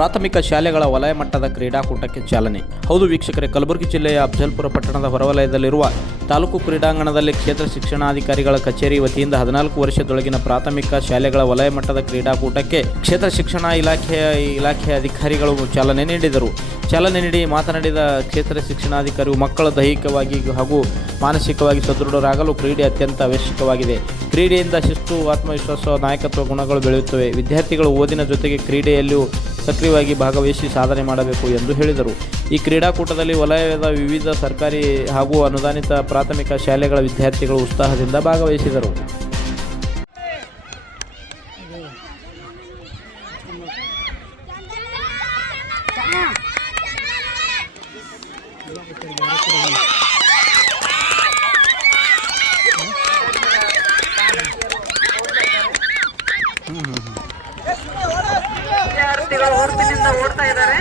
ಪ್ರಾಥಮಿಕ ಶಾಲೆಗಳ ವಲಯ ಮಟ್ಟದ ಕ್ರೀಡಾಕೂಟಕ್ಕೆ ಚಾಲನೆ. ಹೌದು ವೀಕ್ಷಕರೇ, ಕಲಬುರಗಿ ಜಿಲ್ಲೆಯ ಅಫಜಲ್ಪುರ ಪಟ್ಟಣದ ಹೊರವಲಯದಲ್ಲಿರುವ ತಾಲೂಕು ಕ್ರೀಡಾಂಗಣದಲ್ಲಿ ಕ್ಷೇತ್ರ ಶಿಕ್ಷಣಾಧಿಕಾರಿಗಳ ಕಚೇರಿ ವತಿಯಿಂದ 14 ವರ್ಷದೊಳಗಿನ ಪ್ರಾಥಮಿಕ ಶಾಲೆಗಳ ವಲಯ ಮಟ್ಟದ ಕ್ರೀಡಾಕೂಟಕ್ಕೆ ಕ್ಷೇತ್ರ ಶಿಕ್ಷಣ ಇಲಾಖೆಯ ಅಧಿಕಾರಿಗಳು ಚಾಲನೆ ನೀಡಿದರು. ಚಾಲನೆ ನೀಡಿ ಮಾತನಾಡಿದ ಕ್ಷೇತ್ರ ಶಿಕ್ಷಣಾಧಿಕಾರಿಗಳು, ಮಕ್ಕಳು ದೈಹಿಕವಾಗಿ ಹಾಗೂ ಮಾನಸಿಕವಾಗಿ ಸದೃಢರಾಗಲು ಕ್ರೀಡೆ ಅತ್ಯಂತ ಅವಶ್ಯಕವಾಗಿದೆ. ಕ್ರೀಡೆಯಿಂದ ಶಿಸ್ತು, ಆತ್ಮವಿಶ್ವಾಸ, ನಾಯಕತ್ವ ಗುಣಗಳು ಬೆಳೆಯುತ್ತವೆ. ವಿದ್ಯಾರ್ಥಿಗಳು ಓದಿನ ಜೊತೆಗೆ ಕ್ರೀಡೆಯಲ್ಲಿಯೂ ಸಕ್ರಿಯವಾಗಿ ಭಾಗವಹಿಸಿ ಸಾಧನೆ ಮಾಡಬೇಕು ಎಂದು ಹೇಳಿದರು. ಈ ಕ್ರೀಡಾಕೂಟದಲ್ಲಿ ವಲಯದ ವಿವಿಧ ಸರ್ಕಾರಿ ಹಾಗೂ ಅನುದಾನಿತ ಪ್ರಾಥಮಿಕ ಶಾಲೆಗಳ ವಿದ್ಯಾರ್ಥಿಗಳು ಉತ್ಸಾಹದಿಂದ ಭಾಗವಹಿಸಿದರು. ವಿದ್ಯಾರ್ಥಿಗಳು ಹುರುಪಿನಿಂದ ಓಡ್ತಾ ಇದ್ದಾರೆ.